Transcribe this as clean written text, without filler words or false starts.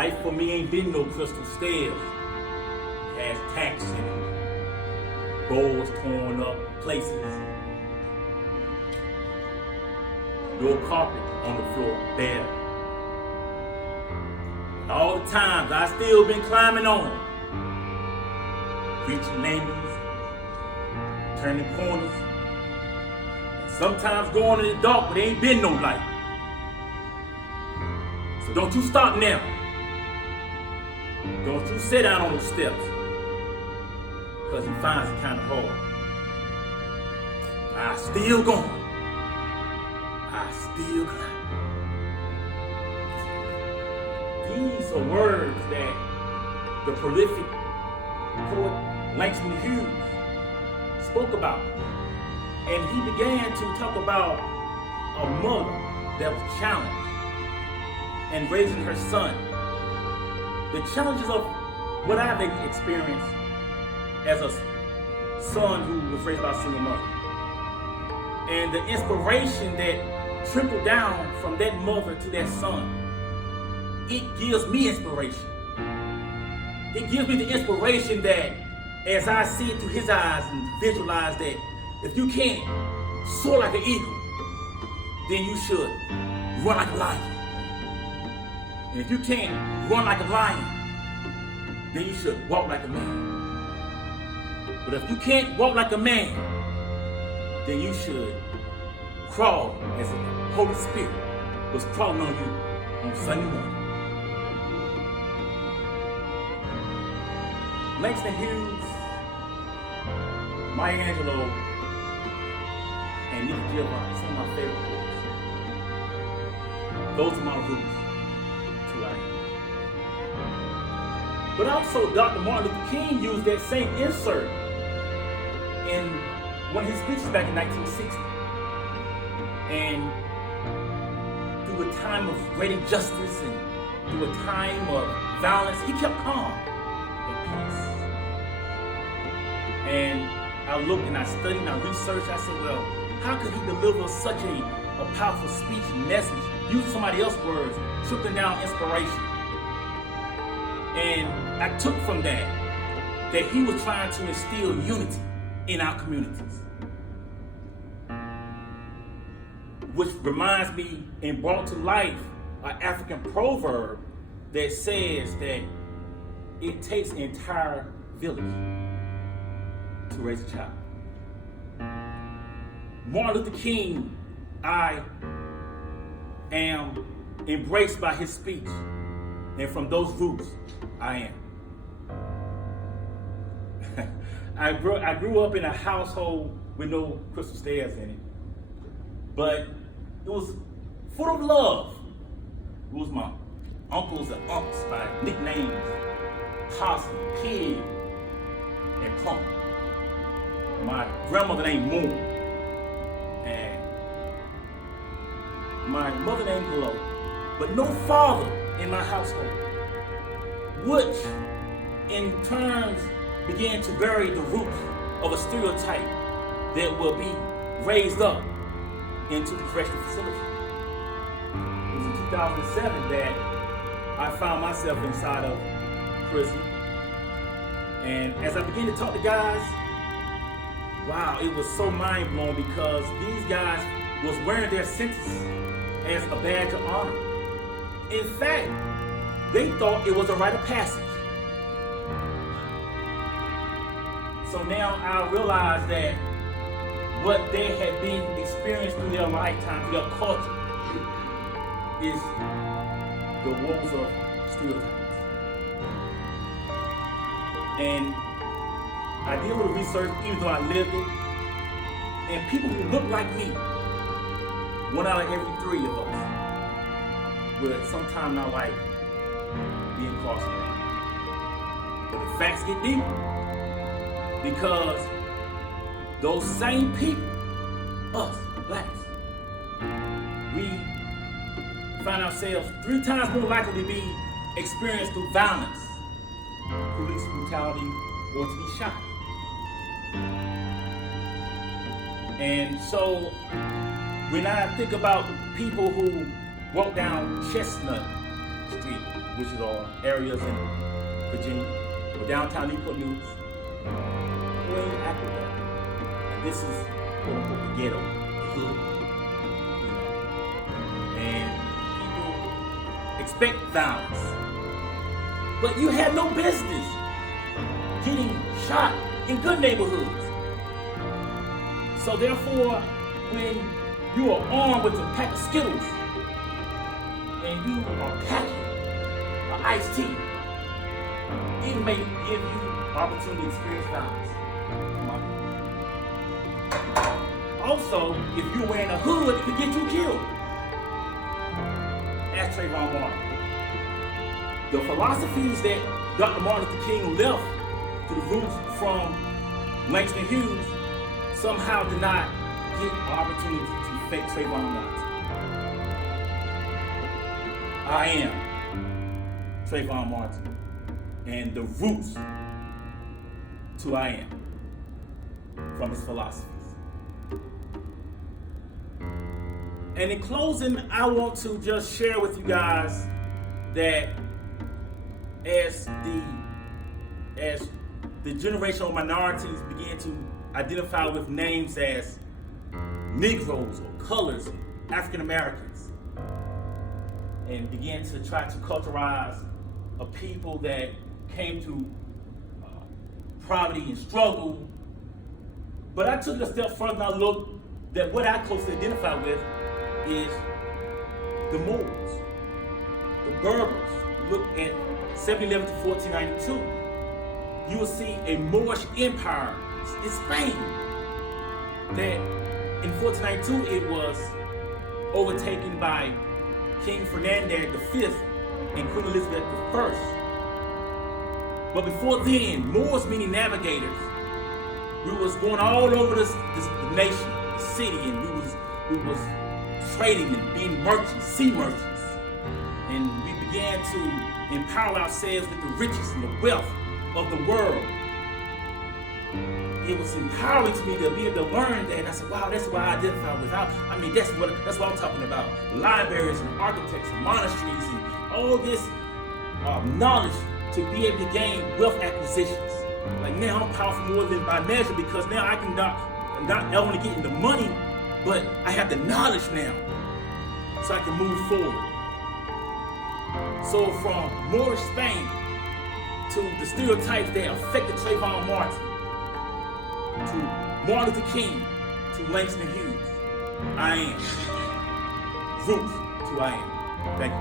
Life for me ain't been no crystal stairs. It has tacks in it, bowls torn up places, no carpet on the floor, bare. And all the times I still been climbing on, reaching landings, turning corners, and sometimes going in the dark, but there ain't been no light. So don't you stop now. Don't you sit down on those steps, because he finds it kind of hard. I still going. I still climb. These are words that the prolific poet Langston Hughes spoke about. And he began to talk about a mother that was challenged and raising her son. The challenges of what I've experienced as a son who was raised by a single mother. And the inspiration that trickled down from that mother to that son. It gives me inspiration. It gives me the inspiration that as I see it through his eyes and visualize that if you can't soar like an eagle, then you should run like a lion. And if you can't run like a lion, then you should walk like a man. But if you can't walk like a man, then you should crawl as if the Holy Spirit was crawling on you on Sunday morning. Langston Hughes, Maya Angelou, and Nikki Giovanni, some of my favorite poets. Those are my roots to life. But also, Dr. Martin Luther King used that same insert in one of his speeches back in 1960. And through a time of great injustice and through a time of violence, he kept calm and peace. And I looked and I studied and I researched. I said, well, how could he deliver such a powerful speech and message, using somebody else's words, trickling down inspiration? And I took from that he was trying to instill unity in our communities. Which reminds me and brought to life an African proverb that says that it takes an entire village to raise a child. Martin Luther King, I am embraced by his speech, and from those roots, I am. I grew up in a household with no crystal stairs in it, but it was full of love. It was my uncles and aunts by nicknames Possum, Pig, and Pump. My grandmother named Moon, and my mother named Glow, but no father in my household, which in turn began to bury the roots of a stereotype that will be raised up into the correctional facility. It was in 2007 that I found myself inside of prison, and as I began to talk to guys, wow, it was so mind-blowing because these guys was wearing their sentences as a badge of honor. In fact, they thought it was a rite of passage. So now I realize that what they had been experienced through their lifetime, through their culture, is the woes of stereotypes. And I did a little research, even though I lived it, and people who look like me, 1 out of every 3 of us, will at some time in our life be incarcerated. But the facts get deeper, because those same people, us, blacks, we find ourselves 3 times more likely to be experienced through violence, police brutality, or to be shot. And so when I think about people who walk down Chestnut Street which is all areas in Virginia, or downtown Newport News, who ain't active there. And this is quote unquote the ghetto, the hood, and people expect violence. But you had no business getting shot in good neighborhoods. So therefore, when you are armed with a pack of Skittles and you are packing an iced tea, it may give you opportunity to experience violence. Also, if you're wearing a hood, it could get you killed. Ask Trayvon Martin. The philosophies that Dr. Martin Luther King left to the Rootz from Langston Hughes somehow did not get an opportunity to fake Trayvon Martin. I am Trayvon Martin, and the roots to I am from his philosophies. And in closing, I want to just share with you guys that as the generational minorities begin to identify with names as Negroes or colors, African Americans, and begin to try to culturalize a people that came to poverty and struggle. But I took it a step further and I looked that what I closely identify with is the Moors, the Berbers. Look at 1711 to 1492. You will see a Moorish empire in Spain that in 1492 it was overtaken by King Ferdinand V and Queen Elizabeth I. But before then, Moors meaning navigators, we was going all over the nation, the city, and we was trading and being merchants, sea merchants. And we began to empower ourselves with the riches and the wealth of the world. It was empowering to me to be able to learn that. And I said, wow, that's what I identify with. I mean, that's what I'm talking about. Libraries and architects and monasteries and all this knowledge to be able to gain wealth acquisitions. Like now I'm powerful more than by measure because now I can not only get the money, but I have the knowledge now. So I can move forward. So from Moorish Spain to the stereotypes that affected Trayvon Martin, to Martin Luther King, to Langston Hughes, I am. Rootz to I am. Thank you.